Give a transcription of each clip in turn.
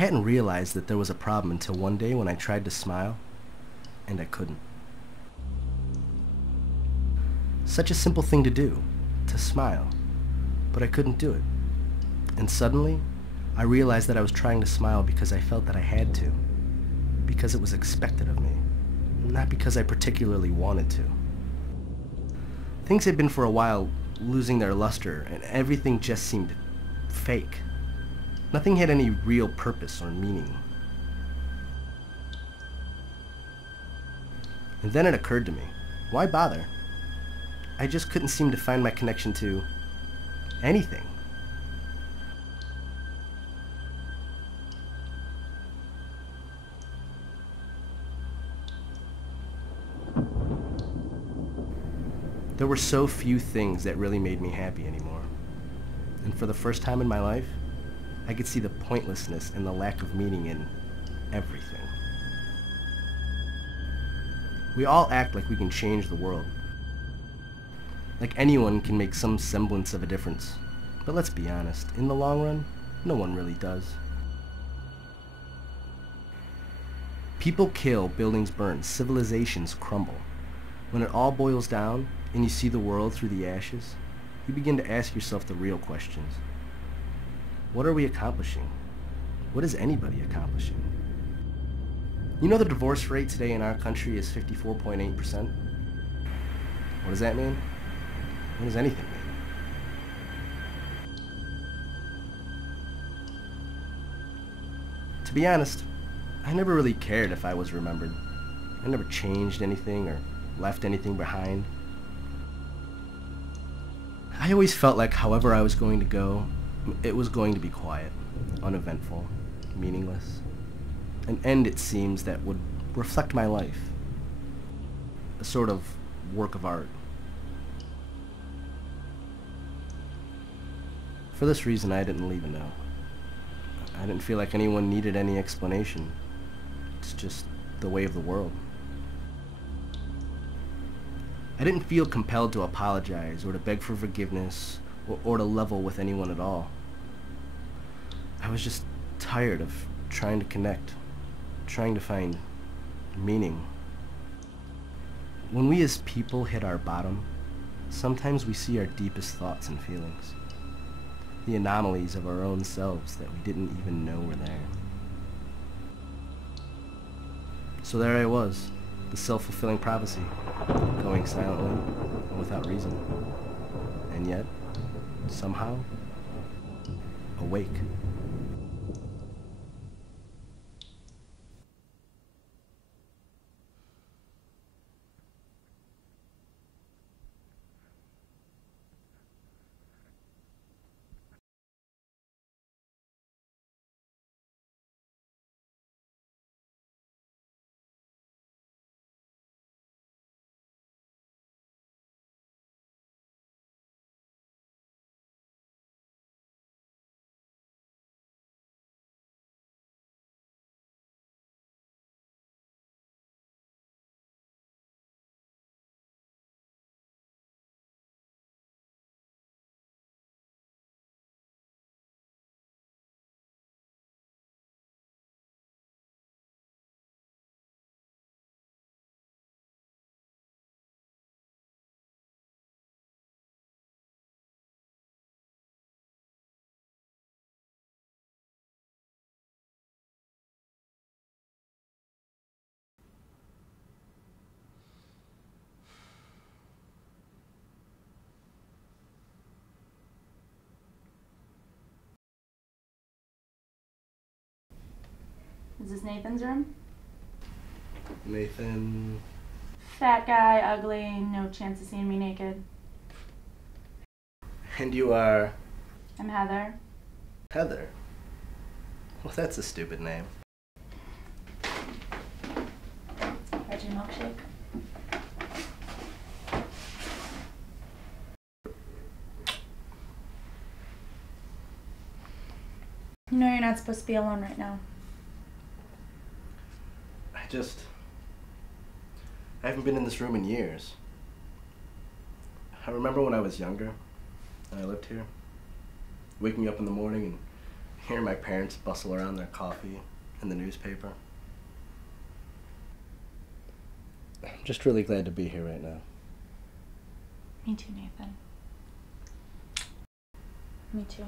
hadn't realized that there was a problem until one day when I tried to smile, and I couldn't. Such a simple thing to do, to smile, but I couldn't do it. And suddenly, I realized that I was trying to smile because I felt that I had to, because it was expected of me, not because I particularly wanted to. Things had been for a while losing their luster, and everything just seemed fake. Nothing had any real purpose or meaning. And then it occurred to me, why bother? I just couldn't seem to find my connection to anything. There were so few things that really made me happy anymore. And for the first time in my life, I could see the pointlessness and the lack of meaning in everything. We all act like we can change the world. Like anyone can make some semblance of a difference. But let's be honest, in the long run, no one really does. People kill, buildings burn, civilizations crumble. When it all boils down, and you see the world through the ashes, you begin to ask yourself the real questions. What are we accomplishing? What is anybody accomplishing? You know the divorce rate today in our country is 54.8%? What does that mean? What does anything mean? To be honest, I never really cared if I was remembered. I never changed anything or left anything behind. I always felt like however I was going to go, it was going to be quiet, uneventful, meaningless. An end, it seems, that would reflect my life. A sort of work of art. For this reason, I didn't leave a note. I didn't feel like anyone needed any explanation. It's just the way of the world. I didn't feel compelled to apologize or to beg for forgiveness or to level with anyone at all. I was just tired of trying to connect, trying to find meaning. When we as people hit our bottom, sometimes we see our deepest thoughts and feelings, the anomalies of our own selves that we didn't even know were there. So there I was, the self-fulfilling prophecy, going silently and without reason, and yet, somehow, awake. Is this Nathan's room? Nathan... Fat guy, ugly, no chance of seeing me naked. And you are... I'm Heather. Heather? Well, that's a stupid name. Got your milkshake? You know you're not supposed to be alone right now. I haven't been in this room in years. I remember when I was younger, and I lived here, waking up in the morning and Hearing my parents bustle around their coffee and the newspaper. I'm just really glad to be here right now. Me too, Nathan. Me too.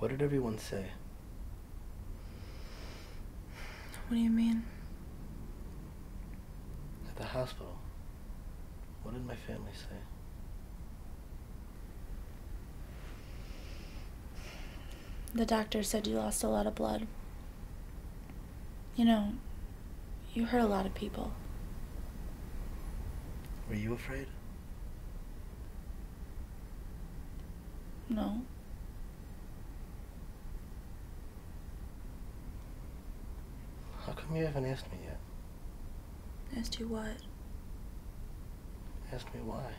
What did everyone say? What do you mean? At the hospital. What did my family say? The doctor said you lost a lot of blood. You know, you hurt a lot of people. Were you afraid? No. How come you haven't asked me yet? Asked you what? Ask me why.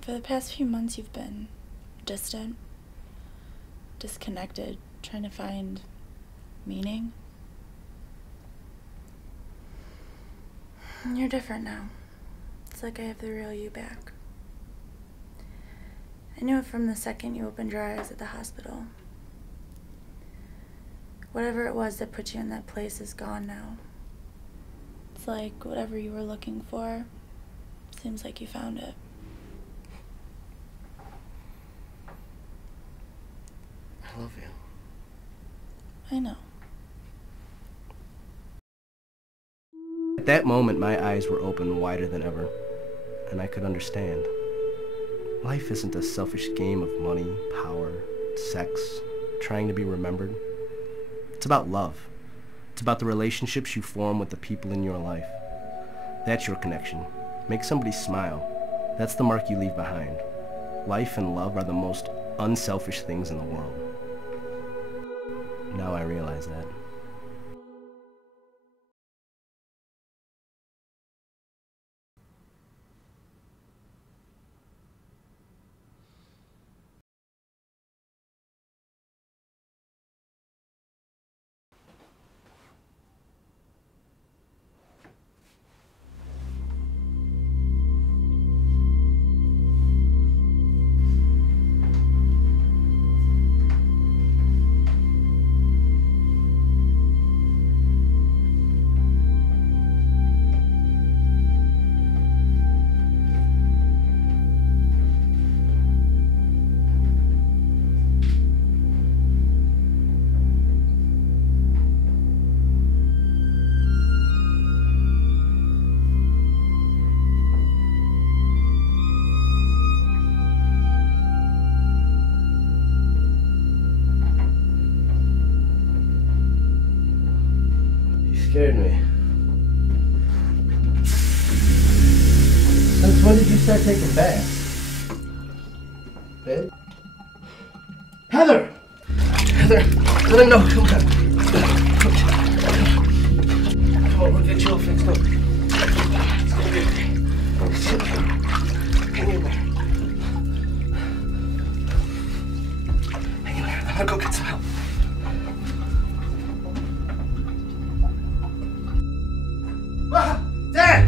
For the past few months you've been distant, disconnected, trying to find meaning. And you're different now. It's like I have the real you back. I knew it from the second you opened your eyes at the hospital. Whatever it was that put you in that place is gone now. It's like whatever you were looking for, seems like you found it. I love you. I know. At that moment, my eyes were open wider than ever, and I could understand. Life isn't a selfish game of money, power, sex, trying to be remembered. It's about love. It's about the relationships you form with the people in your life. That's your connection. Make somebody smile. That's the mark you leave behind. Life and love are the most unselfish things in the world. Now I realize that. Scared me. Since when did you start taking baths? Babe? Heather! Heather, no, come on. Come on, we'll get you all fixed up. It's gonna be okay. Sit down. Hang in there. Hang in there. I'm gonna go get some help. Dad!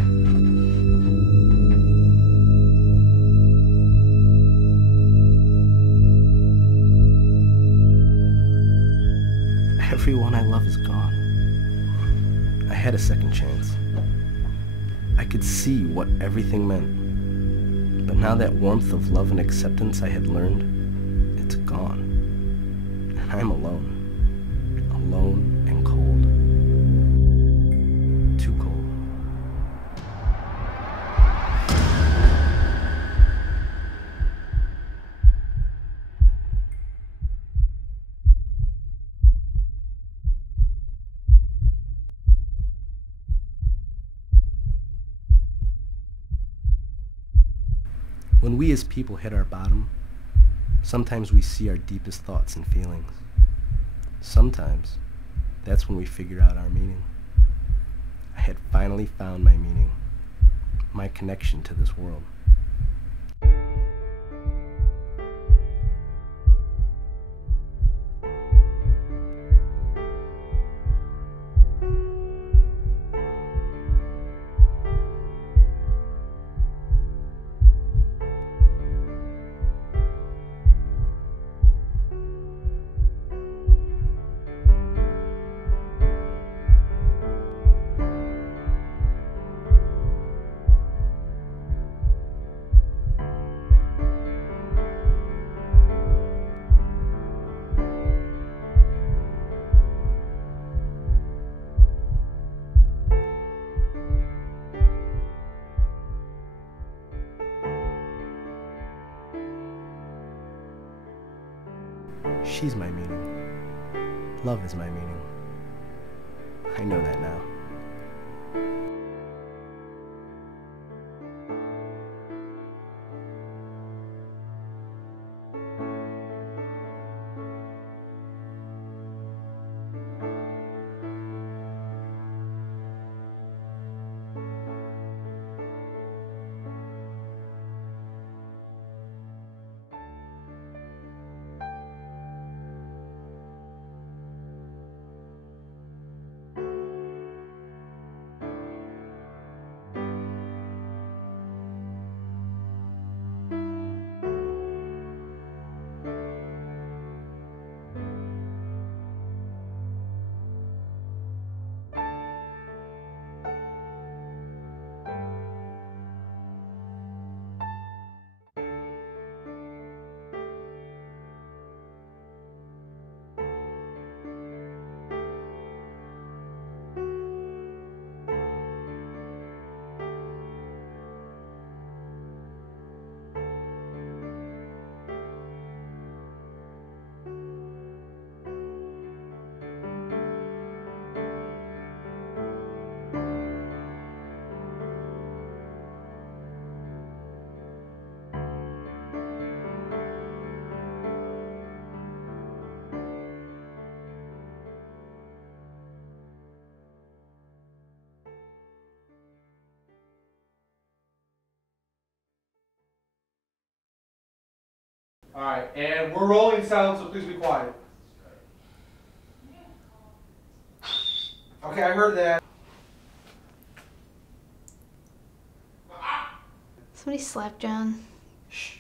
Everyone I love is gone. I had a second chance. I could see what everything meant. But now that warmth of love and acceptance I had learned, it's gone. And I'm alone. Alone and cold. Too cold. When we as people hit our bottom, sometimes we see our deepest thoughts and feelings. Sometimes, that's when we figure out our meaning. I had finally found my meaning, my connection to this world. She's my meaning. Love is my meaning. I know that now. All right, and we're rolling sound, so please be quiet. Okay, I heard that. Somebody slapped John. Shh.